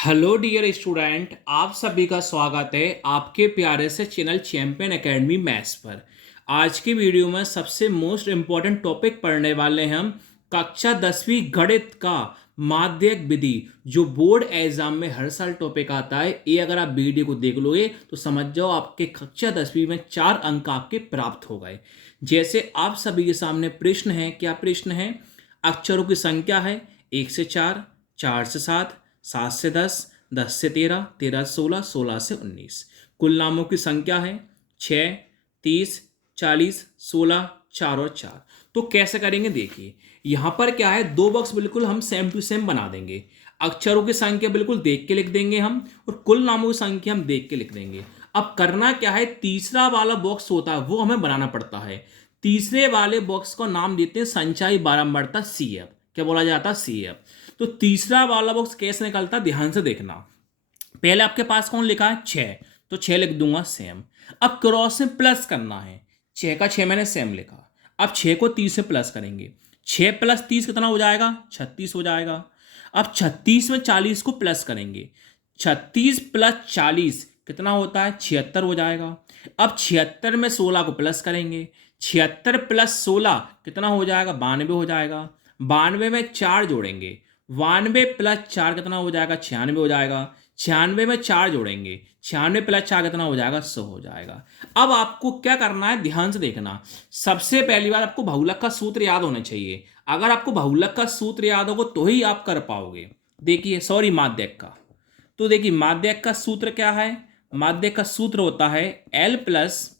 Hello dear student, आप सभी का स्वागत है आपके प्यारे से चैनल चैंपियन एकेडमी मैथ्स पर। आज की वीडियो में सबसे मोस्ट इम्पोर्टेंट टॉपिक पढ़ने वाले हैं हम कक्षा 10वीं गणित का माध्यक विधि, जो बोर्ड एग्जाम में हर साल टॉपिक आता है। ये अगर आप वीडियो को देख लोगे तो समझ जाओ आपके कक्षा 10वीं में 4 अंक आपके प्राप्त हो गए। जैसे आप सभी के सामने प्रश्न है, क्या प्रश्न है? अक्षरों की संख्या है 1 से 4, 4 से 7, 7 से 10, 10 से 13, 13 से 16, 16 से 19। कुल नामों की संख्या है 6, 30, 40, 16, 4 और 4। तो कैसे करेंगे देखिए, यहाँ पर क्या है, दो बॉक्स बिल्कुल हम सेम टू सेम बना देंगे। अक्षरों की संख्या बिल्कुल देख के लिख देंगे हम, और कुल नामों की संख्या हम देख के लिख देंगे। अब करना क्या है, तीसरा वाला बॉक्स होता है वो हमें बनाना पड़ता है। तीसरे वाले बॉक्स को नाम देते हैं संचयी बारंबारता, CF। क्या बोला जाता है? CF। तो तीसरा वाला बॉक्स कैसे निकलता है, ध्यान से देखना। पहले आपके पास कौन लिखा है? 6, तो 6 लिख दूंगा सेम। अब क्रॉस में प्लस करना है, 6 का 6 मैंने सेम लिखा। अब 6 को 30 से प्लस करेंगे, 6 + 30 कितना हो जाएगा? 36 हो जाएगा। अब 36 में 40 को प्लस करेंगे, 36 + 40 कितना होता है? 76 हो जाएगा। अब 76 में 16 को प्लस करेंगे, 76 + 16 कितना हो जाएगा? 92 हो जाएगा। 92 में 4 जोड़ेंगे, 92 + 4 कितना हो जाएगा? 96 हो जाएगा। 96 में 4 जोड़ेंगे, 96 + 4 कितना हो जाएगा? 100 हो जाएगा। अब आपको क्या करना है, ध्यान से देखना। सबसे पहली बार आपको बहुलक का सूत्र याद होना चाहिए। अगर आपको बहुलक का सूत्र याद होगा तो ही आप कर पाओगे। देखिए, सॉरी, माध्यक का। तो देखिए, माध्यक का सूत्र क्या है? माध्यक का सूत्र होता है L +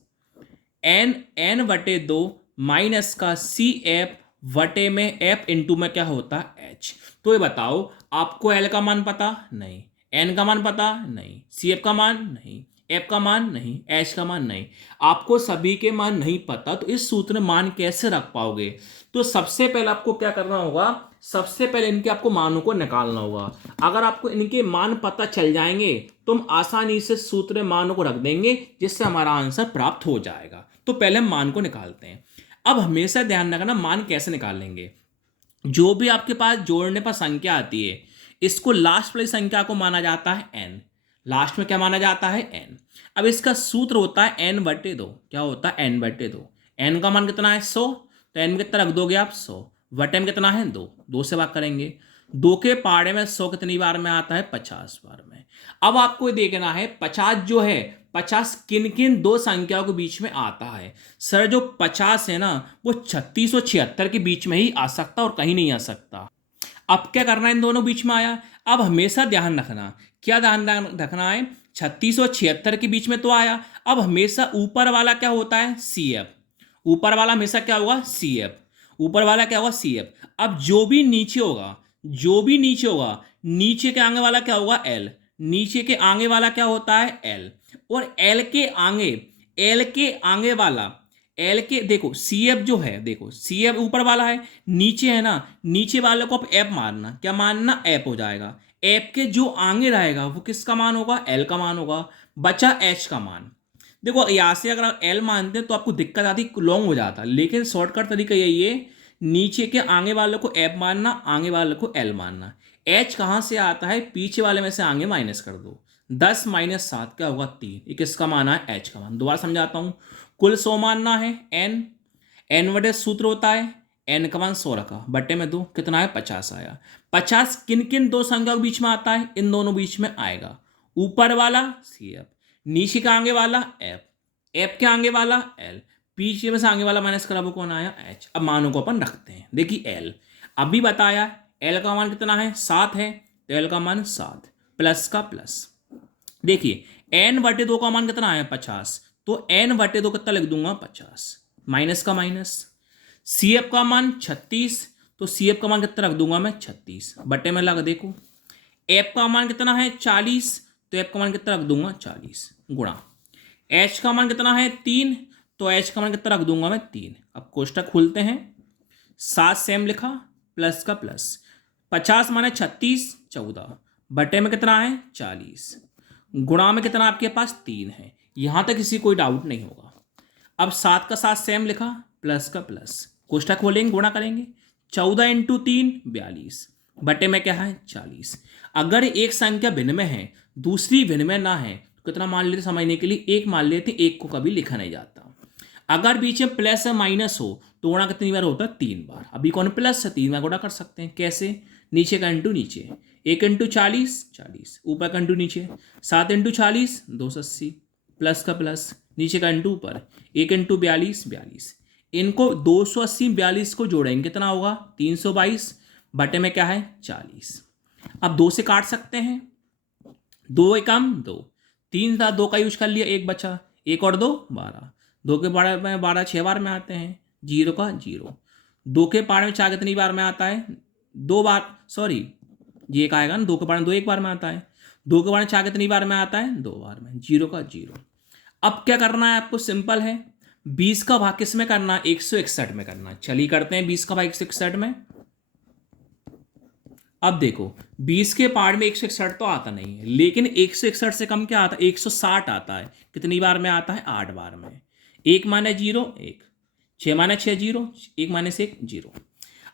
n/2 माइनस का CF वटे में F इंटू में क्या होता है? H। तो ये बताओ, आपको L का मान पता नहीं, N का मान पता नहीं, CF का मान नहीं, F का मान नहीं, H का मान नहीं, आपको सभी के मान नहीं पता, तो इस सूत्र में मान कैसे रख पाओगे? तो सबसे पहले आपको क्या करना होगा, सबसे पहले इनके आपको मानों को निकालना होगा। अगर आपको इनके मान पता चल जाएंगे तो हम आसानी से सूत्र में मानों को रख देंगे, जिससे हमारा आंसर प्राप्त हो जाएगा। तो पहले हम मान को निकालते हैं। अब हमेशा ध्यान रखना, मान कैसे निकालेंगे। जो भी आपके पास जोड़ने पर संख्या आती है, इसको लास्ट वाली संख्या को माना जाता है n। लास्ट में क्या माना जाता है? n। अब इसका सूत्र होता है n/2। क्या होता है? n/2। n का मान कितना है? 100। तो n में कितना रख दोगे आप? 100। वटे में कितना है? 2। 2 से भाग करेंगे। 2 के पाड़े में 100 कितनी बार में आता है? 50 बार में। अब आपको ये देखना है 50 जो है, 50 किन किन दो संख्याओं के बीच में आता है। सर, जो 50 है ना, वो 36 और 76 के बीच में ही आ सकता और कहीं नहीं आ सकता। अब क्या करना है, इन दोनों बीच में आया। अब हमेशा ध्यान रखना, क्या ध्यान रखना है, 36 और 76 के बीच में तो आया। अब हमेशा ऊपर वाला क्या होता है? CF। ऊपर वाला हमेशा क्या होगा? CF। ऊपर वाला क्या होगा? CF। अब जो भी नीचे होगा, जो भी नीचे होगा, नीचे के आगे वाला क्या होगा? L। नीचे के आगे वाला क्या होता है? L। और L के आगे, L के आगे वाला, L के, देखो CF जो है, देखो CF ऊपर वाला है, नीचे है ना, नीचे वाले को आप F मारना। क्या मानना? F हो जाएगा। F के जो आगे रहेगा वो किसका मान होगा? L का मान होगा। बचा H का मान। देखो, यहाँ से अगर आप L मानते हैं तो आपको दिक्कत आती, लॉन्ग हो जाता, लेकिन शॉर्टकट तरीका यही है, नीचे के आगे वाले को F मानना, आगे वाले को L मानना। H कहाँ से आता है? पीछे वाले में से आगे माइनस कर दो। 10 - 7 क्या होगा? 3। ये किसका मान है? H का मान। दोबारा समझाता हूँ। कुल 100 मानना है, n/, सूत्र होता है n का मान 100 रखा, बटे में 2 कितना है? 50 आया। 50 किन किन दो संख्याओं के बीच में आता है? इन दोनों बीच में आएगा। ऊपर वाला CF, नीचे का आगे वाला F, F के आगे वाला L, पीछे में से आगे वाला माइनस करा वो कौन आया? H। अब मानों को अपन रखते हैं। देखिए L अभी बताया, L का मान कितना है? 7 है, तो L का मान 7 प्लस का प्लस। देखिए n/2 का मान कितना है? 50। तो n/2 कितना लिख दूंगा? 50। माइनस का माइनस। CF का मान 36, तो CF का मान कितना रख दूंगा मैं? 36 बटे में लगा। देखो F का मान कितना है? 40, तो F का मान कितना रख दूंगा? 40 गुणा। H का मान कितना है? 3, तो H का मान कितना रख दूंगा मैं? 3। अब कोष्टक खोलते हैं, 7 सेम लिखा, प्लस का प्लस। 50 माने 36, 14 बटे में कितना है? 40 गुणा में कितना आपके पास? 3 है। यहां तक किसी कोई डाउट नहीं होगा। अब 7 का 7 सेम लिखा, प्लस का प्लस। कोष्टक खोलेंगे, गुणा करेंगे, 14 × 3 42 बटे में क्या है 40। अगर एक संख्या भिन्न में है दूसरी भिन्न में ना है तो कितना मान लेते समझने के लिए, एक मान लेते, एक को कभी लिखा नहीं जाता। अगर बीच में प्लस या माइनस हो तो गुणा कितनी बार होता है 3 बार। अभी कौन प्लस है 3 बार गुणा कर सकते हैं, कैसे, नीचे का इंटू नीचे, 1 इंटू 40 40, ऊपर का इंटू नीचे, 7 इंटू 40 280, प्लस का प्लस, नीचे का इंटू ऊपर, 1 इंटू 42 42। इनको 280 42 को जोड़ेंगे कितना होगा 322, बटे में क्या है 40। अब 2 से काट सकते हैं, 2 एकम 2, 3 था 2 का यूज कर लिया, एक बचा, 1 और 2 12, 2 के पारे में 12 6 बार में आते हैं, 0 का 0, 2 के पारे में 4 कितनी बार में आता है 2 बार, सॉरी ये एक आएगा ना, 2 के पारे में 2 एक बार में आता है, 2 के पारे में 4 कितनी बार में आता है 2 बार में, 0 का 0। अब क्या करना है आपको, सिंपल है, 20 का भाग किस में करना है 161 में करना है। चलिए करते हैं 20 का भाग 161 में। अब देखो 20 के पार में 161 तो आता नहीं है, लेकिन 161 से कम क्या आता है 160 आता है, कितनी बार में आता है 8 बार में, 1 माने 0 1, 6 माने 6 0, 1 माने से 1 0।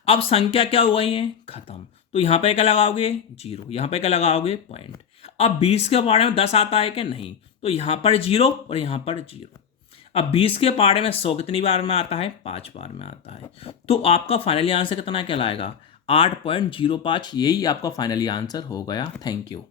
अब संख्या क्या हो गई है खत्म, तो यहाँ पे क्या लगाओगे 0, यहाँ पे क्या लगाओगे पॉइंट। अब 20 के पारे में 10 आता है कि नहीं, तो यहाँ पर 0 और यहाँ पर 0। अब 20 के पारे में 100 कितनी बार में आता है 5 बार में आता है, तो आपका फाइनली आंसर कितना कहलाएगा 8.05। यही आपका फाइनली आंसर हो गया। Thank you.